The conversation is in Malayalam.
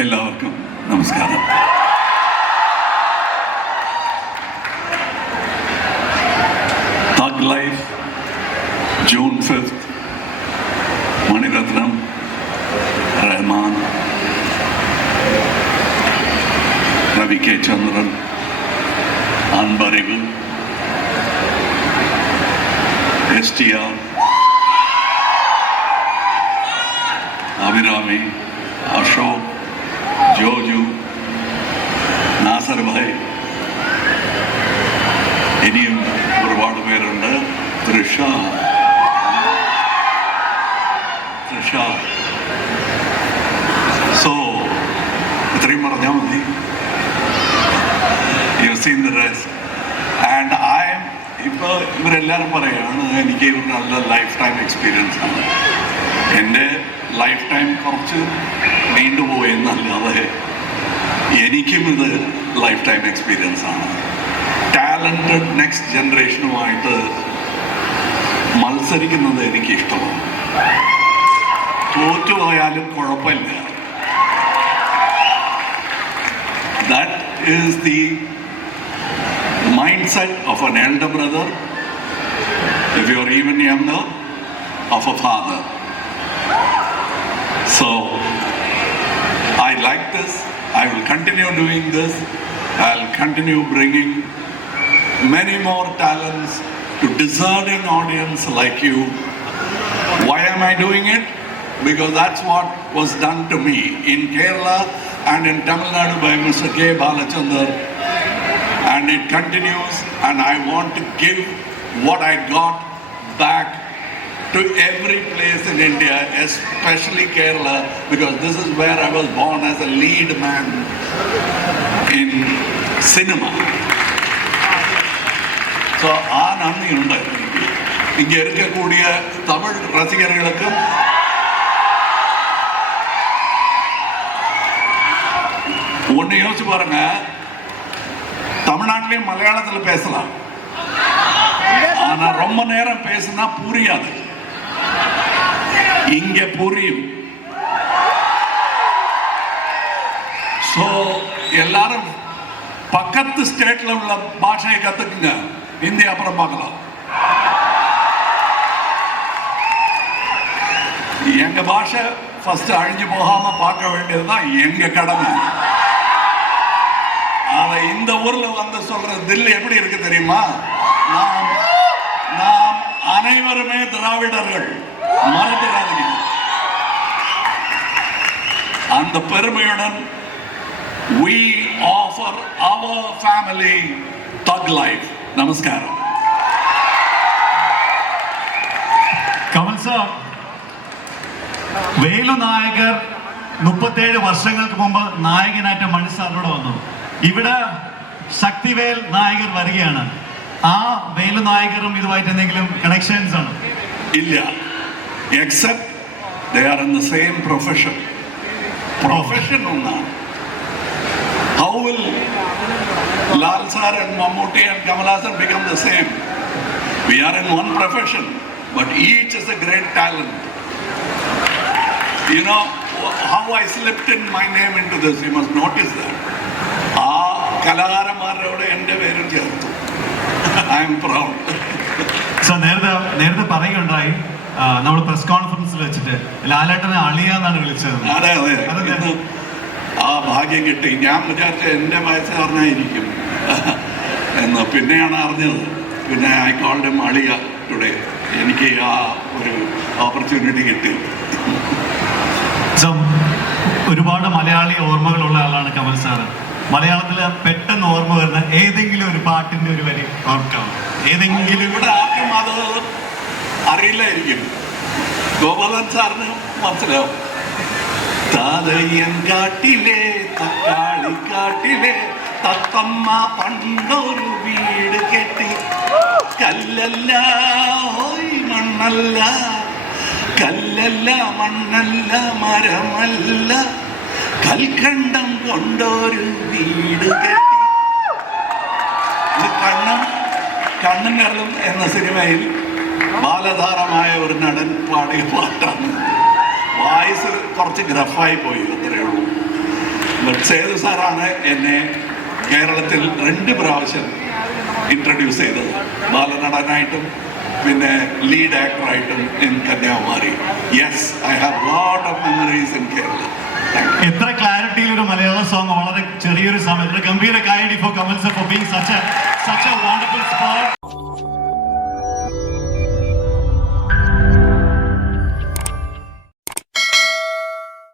എല്ലാവർക്കും നമസ്കാരം. Thug Life June 5 Mani Ratnam, Rahman, Ravi K Chandran, Anbariv, STR, Abhirami, Ashok, Joju, Nasser ഭായ്, ഇനിയും ഒരുപാട് പേരുണ്ട്. തൃഷ, സോ ഇത്രയും പറഞ്ഞാൽ മതി. You seen the rest. And ഇപ്പോൾ ഇവരെല്ലാവരും പറയുകയാണ് എനിക്ക് ഒരു നല്ല ലൈഫ് ടൈം എക്സ്പീരിയൻസ് ആണ്. എൻ്റെ ലൈഫ് ടൈം കുറച്ച് നീണ്ടുപോയെന്നല്ലാതെ എനിക്കും ഇത് ലൈഫ് ടൈം എക്സ്പീരിയൻസ് ആണ്. ടാലൻറ്റഡ് നെക്സ്റ്റ് ജനറേഷനുമായിട്ട് മത്സരിക്കുന്നത് എനിക്കിഷ്ടമാണ്. തോറ്റുപോയാലും കുഴപ്പമില്ല. That is the mindset of an elder brother, if you are even younger, of a father. So I like this. I will continue doing this. I'll continue bringing many more talents to deserving audience like you. Why am I doing it? Because that's what was done to me in Kerala and in Tamil Nadu by Mr. K. Balachandar. And it continues, and I want to give what I got back to every place in India, especially Kerala, because this is where I was born as a lead man in cinema. So ആ നന്ദിയുണ്ട് എനിക്ക്. ഇங்கே இருக்கக்கூடிய தமிழ் ரசிகர்களுக்கும் ஒன்று யோசிச்சு பாருங்க. தமிழ்நாட்டிலையும் மலையாளத்தில் பேசலாம், ஆனா ரொம்ப நேரம் பேசினா புரியாது. இங்க புரியும். சோ எல்லாரும் பக்கத்து ஸ்டேட்ல உள்ள பாஷையை கத்துக்குங்க. ஹிந்தி அப்புறம் பார்க்கலாம். எங்க பாஷை ஃபர்ஸ்ட் அழிஞ்சு போகாம பார்க்க வேண்டியதுதான் எங்க கடமை. அதை இந்த ஊர்ல வந்து சொல்ற தில்லி எப்படி இருக்கு தெரியுமா? நாம் அனைவருமே திராவிடர்கள், மறந்துடாதீங்க. அந்த பெருமையுடன் we offer our family Thug Life. நமஸ்காரம். കമൽ സാർ, വേലു നായകർ 37 വർഷങ്ങൾക്ക് മുമ്പ് നായകനായിട്ട് മണി സാറിനോട് വന്നു. ഇവിടെ ശക്തിവേൽ നായകർ വരികയാണ്. ആ വേലു നായകരും ഇതുമായിട്ട് എന്തെങ്കിലും കണക്ഷൻസ് ആണ്? ഇല്ല, except they are in the same profession ഒന്നാണ്. How will Lal sir and Mammootty and Kamal Haasan become the same? We are in one profession, but each is a great talent. You know how I slipped in my name into this? You must notice that. ആ കലാകാരന്മാരുടെ എൻ്റെ പേരും ചേർത്തു. I am proud. സോ നേരത്തെ പറയുകയുണ്ടായി, നമ്മൾ പ്രസ് കോൺഫറൻസിൽ വെച്ചിട്ട് ലാലേട്ടനെ അളിയാന്നാണ് വിളിച്ചത്. അതെ അതെ, ആ ഭാഗ്യം കിട്ടി. ഞാൻ വിചാരിച്ച എൻ്റെ വയസ്സ് അറിഞ്ഞായിരിക്കും എന്ന് പിന്നെയാണ് അറിഞ്ഞത്. പിന്നെ ഐ കോൾഡ് ഹിം അളിയ ടുഡേ. എനിക്ക് ആ ഒരു ഓപ്പർച്യൂണിറ്റി കിട്ടി. സോ ഒരുപാട് മലയാളി ഓർമ്മകളുള്ള ആളാണ് കമൽ സാറ്. മലയാളത്തില് പെട്ടെന്ന് ഓർമ്മ വരുന്ന ഏതെങ്കിലും ഒരു പാട്ടിന്റെ ഒരു വരി ഓർക്കാം? ഏതെങ്കിലും? ഇവിടെ ആർക്കും അത് അറിയില്ലായിരിക്കും. ഗോപാലൻ സാറിന് മനസ്സിലാവും. താതയ്യൻ കാട്ടിലെ തക്കാളി കാട്ടിലെ തത്തമ്മ പണ്ടൊരു വീട് കെട്ടി, കല്ലല്ല മണ്ണല്ല, കല്ലല്ല മണ്ണല്ല മരമല്ല, കൽക്കണ്ടം കൊണ്ടൊരു വീട് കെട്ടി. കണ്ണം കണ്ണും കരളും എന്ന സിനിമയിൽ ബാലതാരമായ ഒരു നടൻ പാടിയ പാട്ടാണ്. വോയിസ് കുറച്ച് ഗ്രഫായി പോയി, അത്രയേ ഉള്ളൂ. ബട്ട് സേതു സാറാണ് എന്നെ കേരളത്തിൽ 2 പ്രാവശ്യം ഇൻട്രൊഡ്യൂസ് ചെയ്തത്, ബാലനടനായിട്ടും പിന്നെ ലീഡ് ആക്ടറായിട്ടും in Kanyakumari. Yes, I have lot of memories in Kerala. എത്ര ക്ലാരിറ്റിയിൽ ഒരു മലയാള സോങ് വളരെ ചെറിയൊരു സമയത്ത്. ഗംഭീര കായടി for Kamal sir for being such